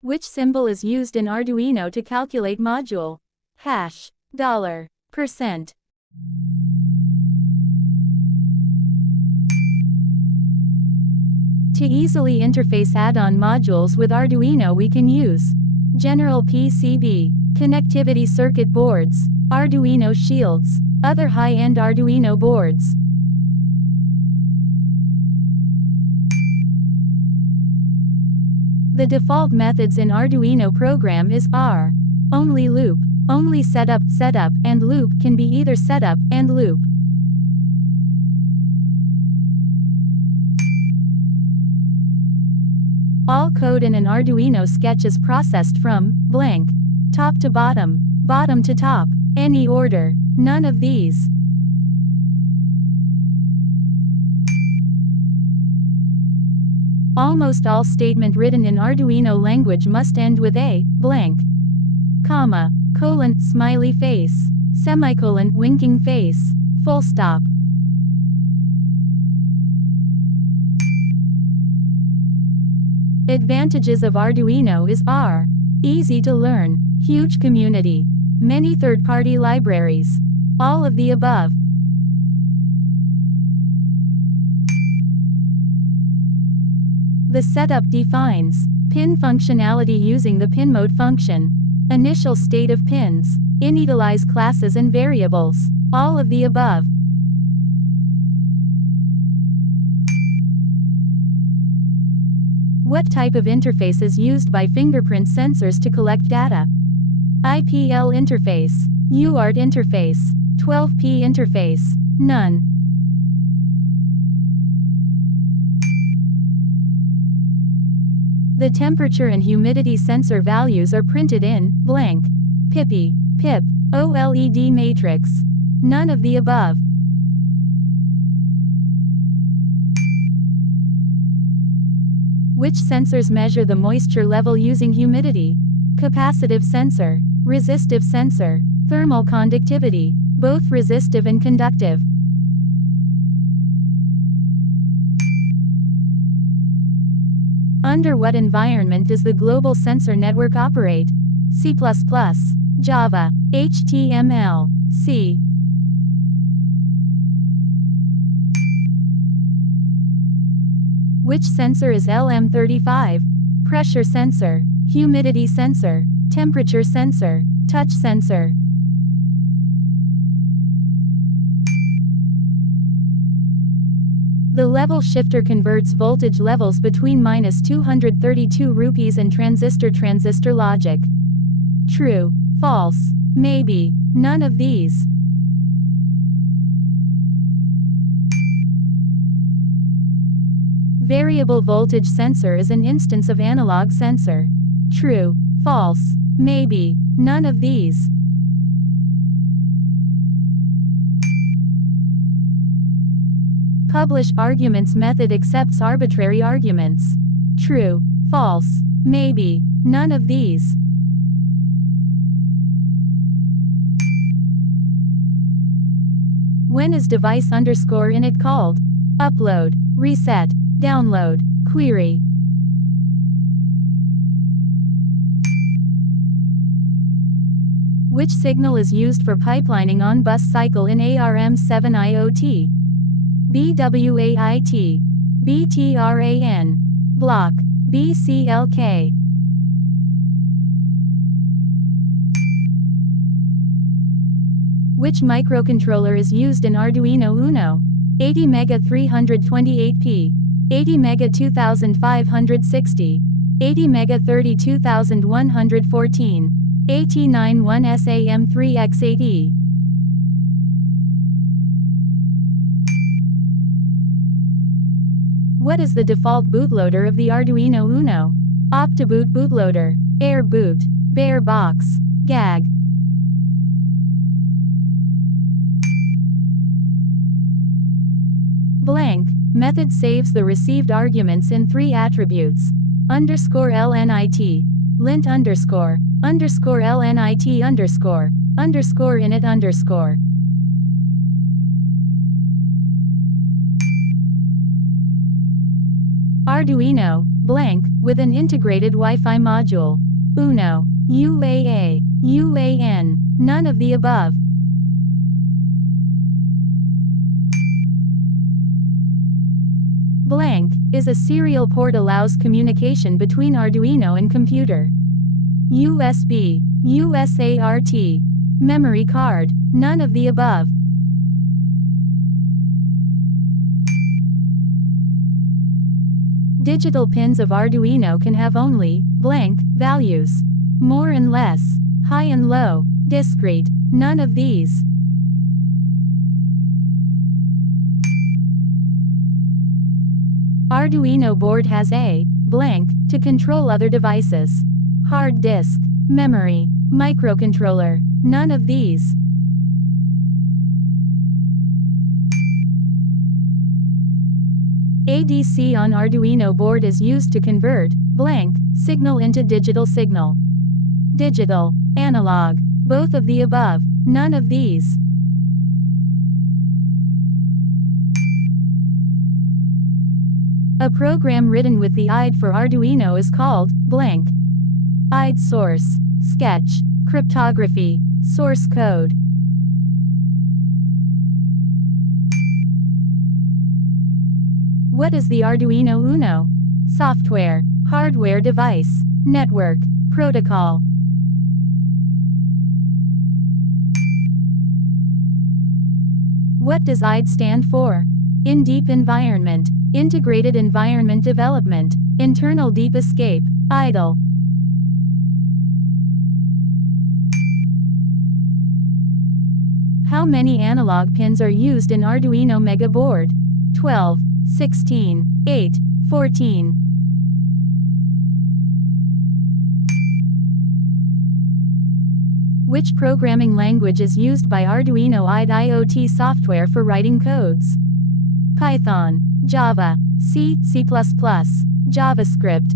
Which symbol is used in Arduino to calculate module? Hash, dollar, %. To easily interface add-on modules with Arduino, we can use General PCB, connectivity circuit boards, Arduino shields, other high-end Arduino boards. The default methods in Arduino program is R. Only loop, only setup, and loop can be either setup and loop. All code in an Arduino sketch is processed from blank, top to bottom, bottom to top, any order, none of these. Almost all statement written in Arduino language must end with a blank, comma, colon, smiley face, semicolon, winking face, full stop. Advantages of Arduino is R. Easy to learn, huge community, many third-party libraries, all of the above. The setup defines pin functionality using the pin mode function, initial state of pins, initialize classes and variables, all of the above. What type of interface is used by fingerprint sensors to collect data? IPL interface, UART interface, 12P interface, none. The temperature and humidity sensor values are printed in blank, PIP, OLED matrix, none of the above. Which sensors measure the moisture level using humidity? Capacitive sensor, resistive sensor, thermal conductivity, both resistive and conductive. Under what environment does the global sensor network operate? C++, Java, HTML, C. Which sensor is LM35? Pressure sensor, humidity sensor, temperature sensor, touch sensor. The level shifter converts voltage levels between -232 rupees and transistor logic. True, false, maybe, none of these. Variable voltage sensor is an instance of analog sensor. True, false, maybe, none of these. Publish arguments method accepts arbitrary arguments. True, false, maybe, none of these. When is device underscore init called? Upload, reset, download, query. Which signal is used for pipelining on bus cycle in ARM7 IoT? BWAIT, BTRAN, block, BCLK. Which microcontroller is used in Arduino Uno? ATmega 328P, ATmega 2560, ATmega 32114, AT91SAM3X8E. What is the default bootloader of the Arduino Uno? OptiBoot bootloader, AirBoot, Bear Box, GAG. Blank method saves the received arguments in 3 attributes: underscore LNIT, lint underscore, underscore LNIT underscore, underscore init underscore. Arduino, blank, with an integrated Wi-Fi module. Uno. UAA. UAN. None of the above. Blank is a serial port allows communication between Arduino and computer. USB. USART. Memory card. None of the above. Digital pins of Arduino can have only blank values. More and less. High and low. Discrete. None of these. Arduino board has a blank to control other devices. Hard disk. Memory. Microcontroller. None of these. ADC on Arduino board is used to convert blank signal into digital signal. Digital. Analog. Both of the above. None of these. A program written with the IDE for Arduino is called blank. IDE source. Sketch. Cryptography. Source code. What is the Arduino Uno? Software. Hardware device. Network. Protocol. What does IDE stand for? In Deep Environment. Integrated Environment Development. Internal Deep Escape. Idle. How many analog pins are used in Arduino Mega Board? 12, 16, 8, 14. Which programming language is used by Arduino IDE IoT software for writing codes? Python, Java, C, C++, JavaScript.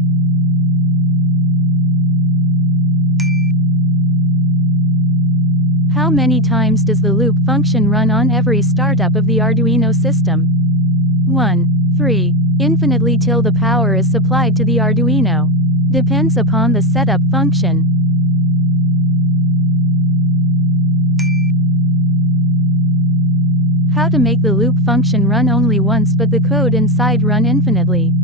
How many times does the loop function run on every startup of the Arduino system? 1, 3, infinitely till the power is supplied to the Arduino. Depends upon the setup function. How to make the loop function run only once but the code inside run infinitely?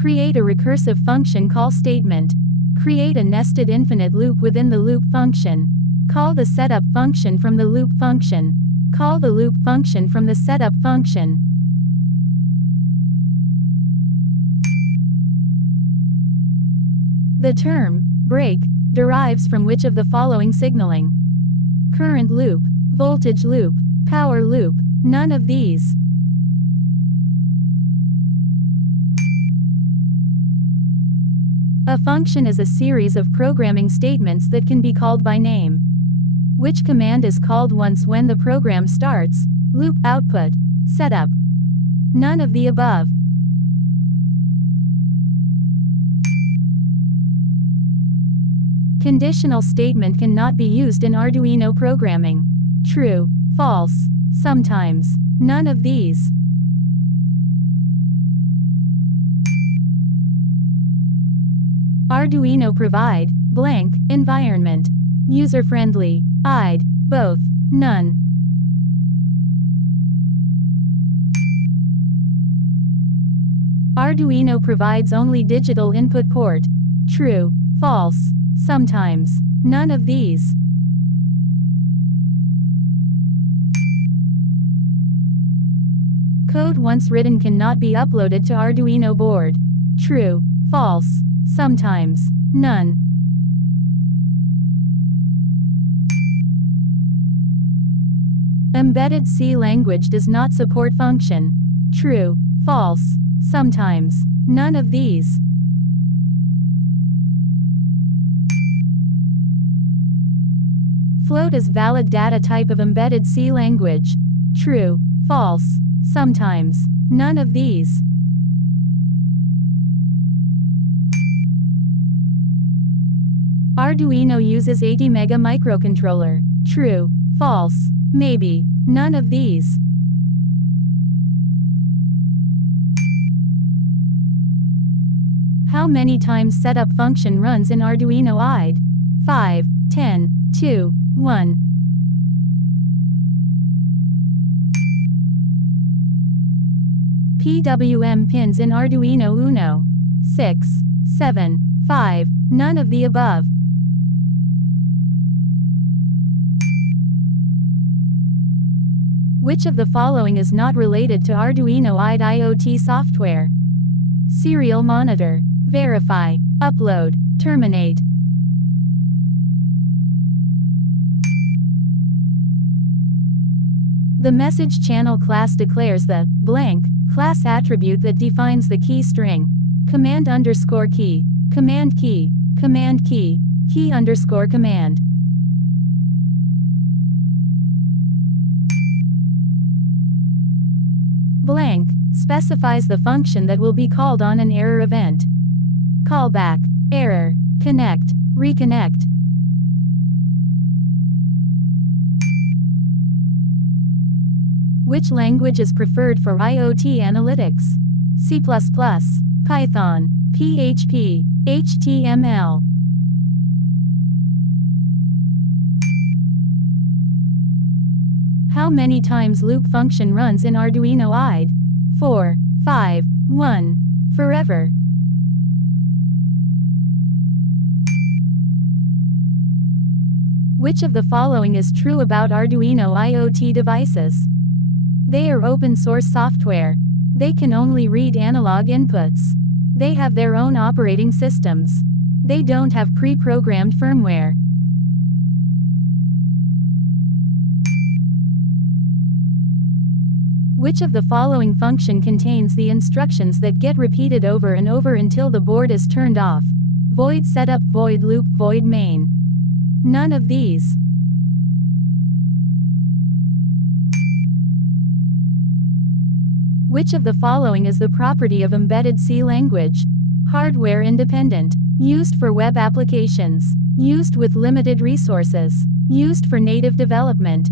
Create a recursive function call statement. Create a nested infinite loop within the loop function. Call the setup function from the loop function. Call the loop function from the setup function. The term break derives from which of the following signaling? Current loop, voltage loop, power loop. None of these. A function is a series of programming statements that can be called by name. Which command is called once when the program starts? Loop output. Setup. None of the above. Conditional statement cannot be used in Arduino programming. True. False. Sometimes. None of these. Arduino provide blank environment. User-friendly. IDE. Both. None. Arduino provides only digital input port. True. False. Sometimes. None of these. Code once written cannot be uploaded to Arduino board. True. False. Sometimes. None. Embedded C language does not support function. True. False. Sometimes. None of these. Float is valid data type of embedded C language. True. False. Sometimes. None of these. Arduino uses 80 mega microcontroller. True. False. Maybe. None of these. How many times setup function runs in Arduino IDE? 5, 10, 2, 1. PWM pins in Arduino Uno. 6, 7, 5, none of the above. Which of the following is not related to Arduino IDE IoT software? Serial monitor, verify, upload, terminate. The message channel class declares the blank class attribute that defines the key string. Command underscore key, command key, command key, key underscore command. Blank specifies the function that will be called on an error event. Callback, error, connect, reconnect. Which language is preferred for IoT analytics? C++, Python, PHP, HTML. How many times loop function runs in Arduino IDE? 4, 5, 1. Forever. Which of the following is true about Arduino IoT devices? They are open source software. They can only read analog inputs. They have their own operating systems. They don't have pre-programmed firmware. Which of the following function contains the instructions that get repeated over and over until the board is turned off? Void setup, void loop, void main. None of these. Which of the following is the property of embedded C language? Hardware independent. Used for web applications. Used with limited resources. Used for native development.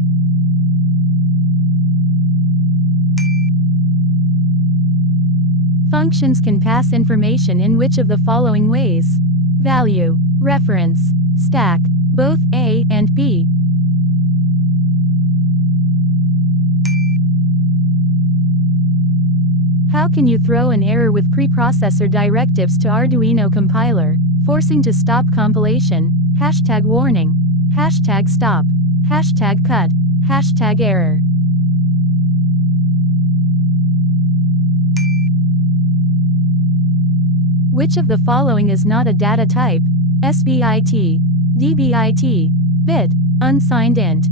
Functions can pass information in which of the following ways? Value, reference, stack, both A and B. How can you throw an error with preprocessor directives to Arduino compiler, forcing to stop compilation? Hashtag warning, hashtag stop, hashtag cut, hashtag error. Which of the following is not a data type? SBIT, DBIT, bit, unsigned int.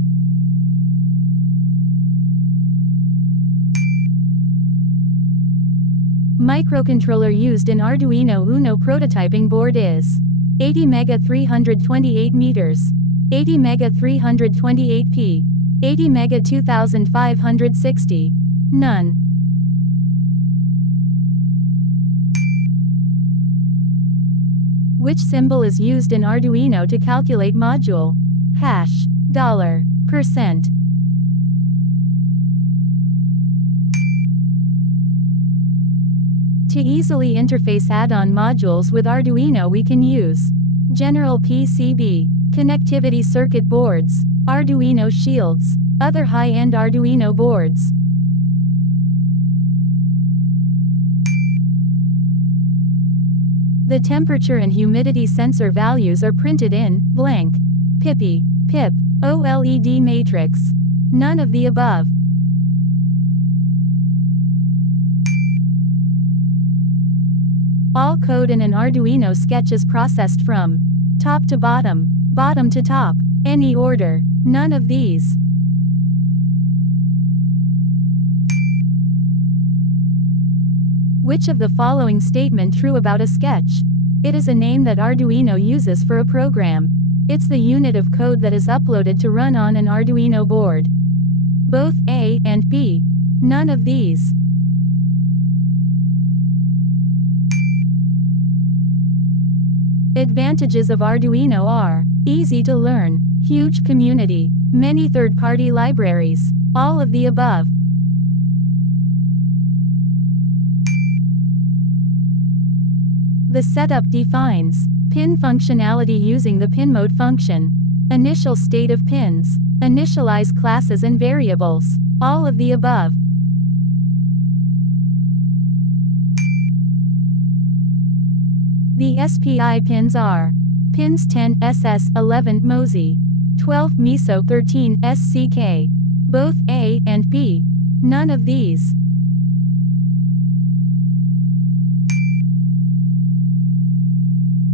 Microcontroller used in Arduino Uno prototyping board is 80 Mega 328 meters, 80 Mega 328p, 80 Mega 2560, none. Which symbol is used in Arduino to calculate module? Hash, dollar, %. To easily interface add-on modules with Arduino, we can use General PCB, connectivity circuit boards, Arduino shields, other high-end Arduino boards. The temperature and humidity sensor values are printed in blank, PIPI, PIP, OLED matrix. None of the above. All code in an Arduino sketch is processed from top to bottom, bottom to top, any order. None of these. Which of the following statement true about a sketch? It is a name that Arduino uses for a program. It's the unit of code that is uploaded to run on an Arduino board. Both A and B. None of these. Advantages of Arduino are easy to learn, huge community, many third-party libraries, all of the above. The setup defines pin functionality using the pin mode function. Initial state of pins. Initialize classes and variables. All of the above. The SPI pins are pins 10 SS, 11 MOSI, 12 MISO, 13 SCK. Both A and B. None of these.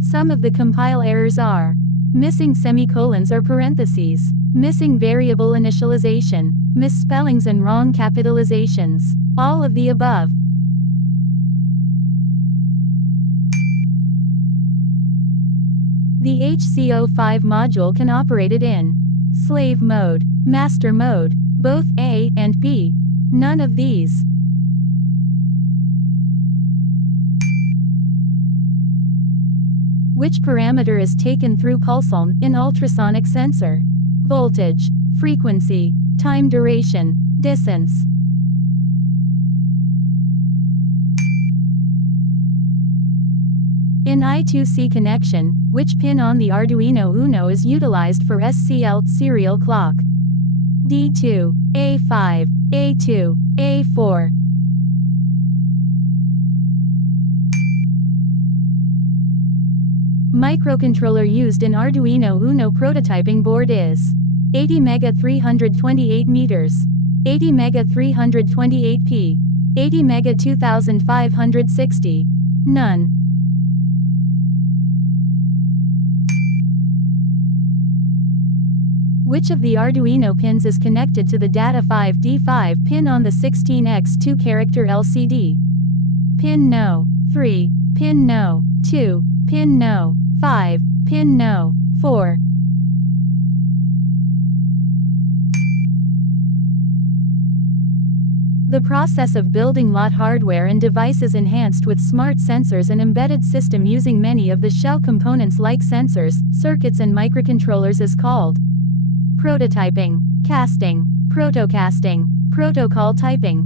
Some of the compile errors are missing semicolons or parentheses, missing variable initialization, misspellings and wrong capitalizations. All of the above. The HC05 module can operate it in slave mode, master mode, both A and B. None of these. Which parameter is taken through pulse-on in ultrasonic sensor? Voltage, frequency, time duration, distance. In I2C connection, which pin on the Arduino Uno is utilized for SCL serial clock? D2, A5, A2, A4. Microcontroller used in Arduino Uno prototyping board is 80 Mega 328 meters, 80 Mega 328p, 80 Mega 2560. None. Which of the Arduino pins is connected to the data 5D5 pin on the 16x2 character LCD? Pin No. 3, pin No. 2, pin No. 5, pin No. 4. The process of building lot hardware and devices enhanced with smart sensors and embedded system using many of the shell components like sensors, circuits and microcontrollers is called prototyping, casting, protocasting, protocol typing.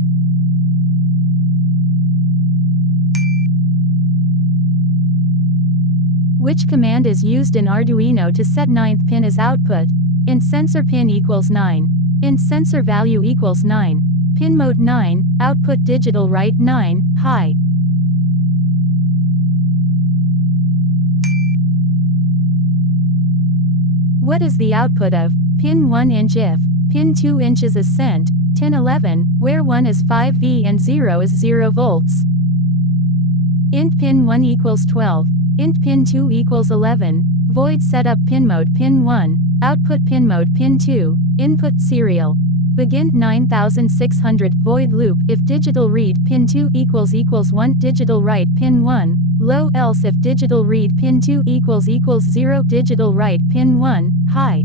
Which command is used in Arduino to set 9th pin as output? Int sensor pin equals 9. Int sensor value equals 9. Pin mode 9, output digital write 9, high. What is the output of pin 1 inch if pin 2 inches is sent, 10 11, where 1 is 5V and 0 is 0 volts? Int pin 1 equals 12. Int pin 2 equals 11, void setup pin mode pin 1, output pin mode pin 2, input serial. Begin 9600 void loop if digital read pin 2 equals 1 digital write pin 1, low else if digital read pin 2 equals 0 digital write pin 1, high.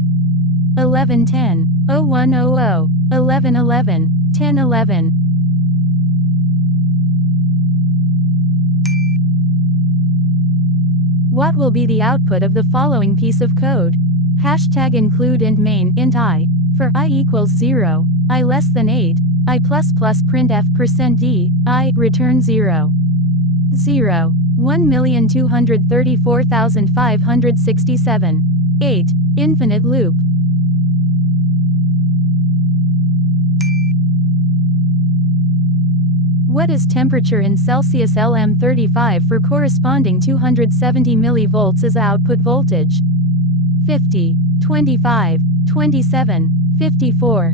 1110, 0100, 1111, 1011. What will be the output of the following piece of code? Hashtag include int main int I. For I equals 0, I less than 8, I plus plus printf %d, I, return 0. 0. 1,234,567. 8. Infinite loop. What is temperature in Celsius LM35 for corresponding 270 millivolts as output voltage? 50, 25, 27, 54.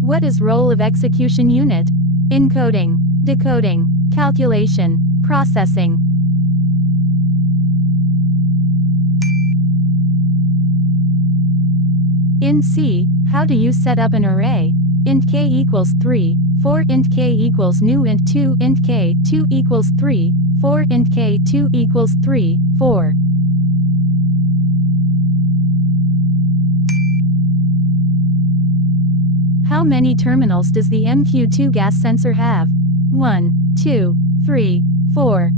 What is role of execution unit? Encoding, decoding, calculation, processing. In C, how do you set up an array? Int k equals 3, 4 int k equals new int 2 int k 2 equals 3, 4 int k 2 equals 3, 4. How many terminals does the MQ2 gas sensor have? 1, 2, 3, 4.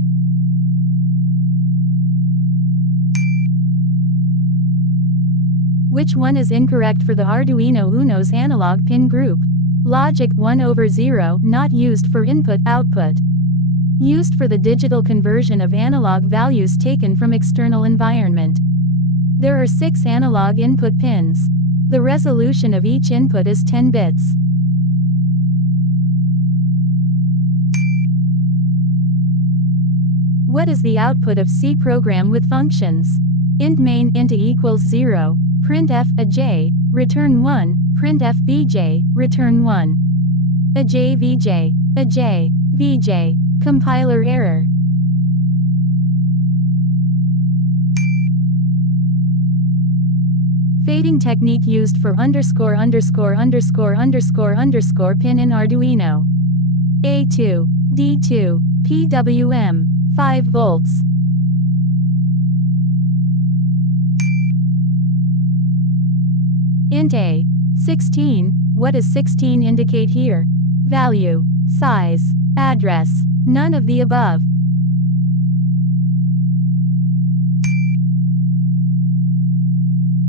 Which one is incorrect for the Arduino Uno's analog pin group? Logic 1/0, not used for input-output. Used for the digital conversion of analog values taken from external environment. There are 6 analog input pins. The resolution of each input is 10 bits. What is the output of C program with functions? Int main int a equals 0, printf a j, return 1, printf bj, return 1. A j vj, a j, vj, compiler error. Fading technique used for underscore underscore underscore underscore underscore pin in Arduino. A2, D2, PWM, 5 volts. Int A, 16, what does 16 indicate here? Value, size, address, none of the above.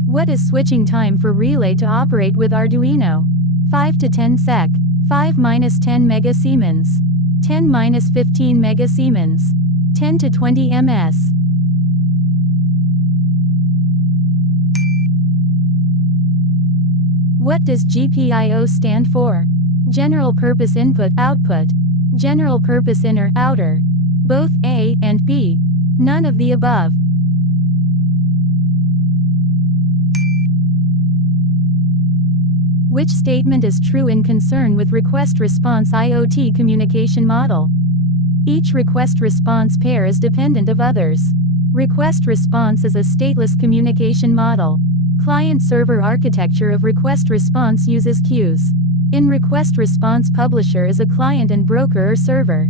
What is switching time for relay to operate with Arduino? 5 to 10 sec, 5 minus 10 megasiemens, 10 minus 15 megasiemens, 10 to 20 ms. What does GPIO stand for? General Purpose Input-Output, General Purpose Inner-Outer, both A and B, none of the above. Which statement is true in concern with request-response IoT communication model? Each request-response pair is dependent of others. Request-response is a stateless communication model. Client-server architecture of request-response uses queues. In request-response, publisher is a client and broker or server.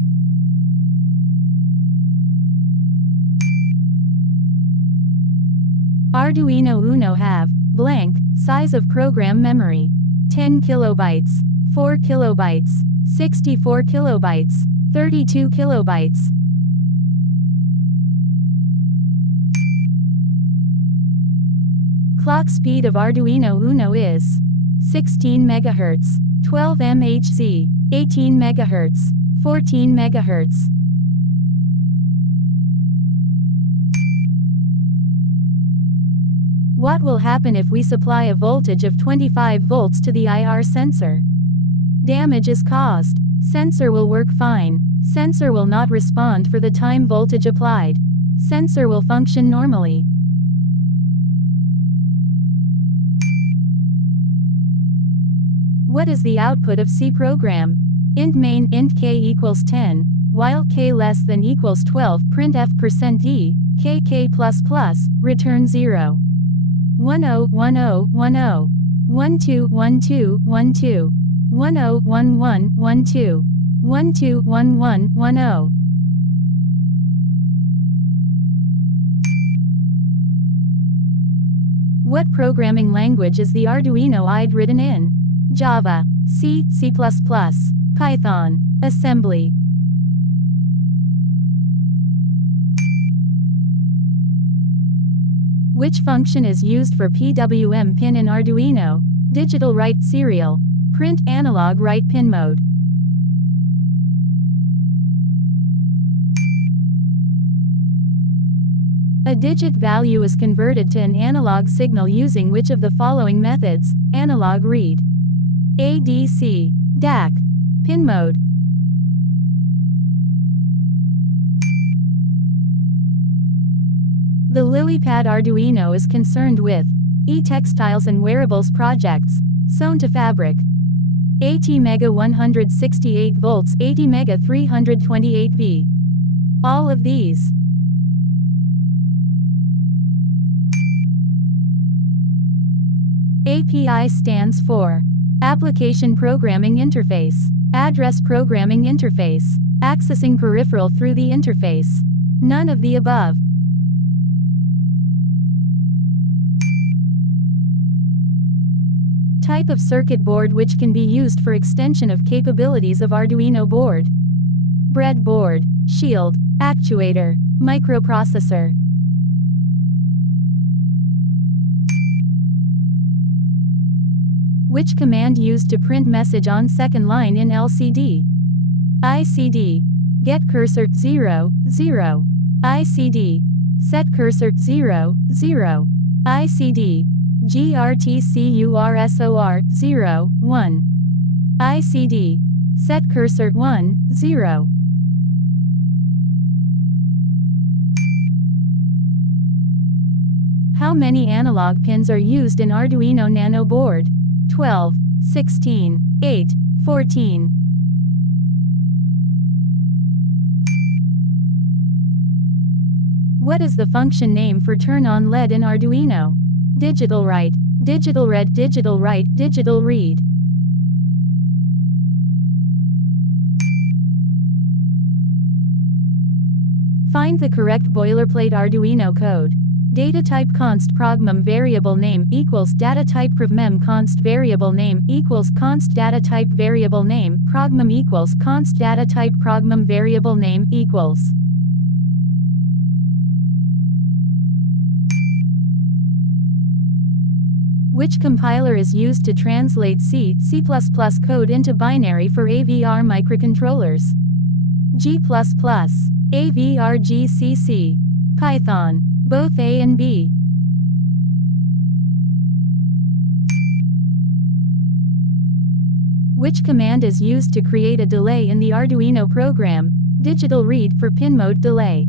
Arduino Uno have blank size of program memory 10 kilobytes, 4 kilobytes, 64 kilobytes, 32 kilobytes. Clock speed of Arduino Uno is 16 MHz, 12 MHz, 18 MHz, 14 MHz. What will happen if we supply a voltage of 25 volts to the IR sensor? Damage is caused. Sensor will work fine. Sensor will not respond for the time voltage applied. Sensor will function normally. What is the output of C program? Int main int k equals 10, while k less than equals 12, printf %d, kk++, return 0. 10 10 10 12 12 12 10 11 12 12 11 10. What programming language is the Arduino IDE written in? Java, C, C++, Python, Assembly. Which function is used for PWM pin in Arduino? Digital write serial, print analog write pin mode. A digit value is converted to an analog signal using which of the following methods? Analog read, ADC, DAC, pin mode. The LilyPad Arduino is concerned with e-textiles and wearables projects, sewn to fabric. ATmega 168 volts, ATmega 328V. All of these. API stands for Application Programming Interface, Address Programming Interface, Accessing Peripheral through the interface. None of the above. Type of circuit board which can be used for extension of capabilities of Arduino board. Breadboard, shield, actuator, microprocessor. Which command used to print message on second line in LCD? ICD. Get cursor 0, 0. ICD. Set cursor 0, 0. ICD. GRTCURSOR 0, 1. ICD. Set cursor 1, 0. How many analog pins are used in Arduino Nano board? 12, 16, 8, 14. What is the function name for turn on LED in Arduino? Digital write, digital read, digital write, digital read. Find the correct boilerplate Arduino code. Data type const progmem variable name equals data type progmem const variable name equals const data type variable name progmem equals const data type progmem variable name equals. Which compiler is used to translate C, C++ code into binary for AVR microcontrollers? G++, AVR GCC, Python, both A and B. Which command is used to create a delay in the Arduino program? Digital read for pin mode delay.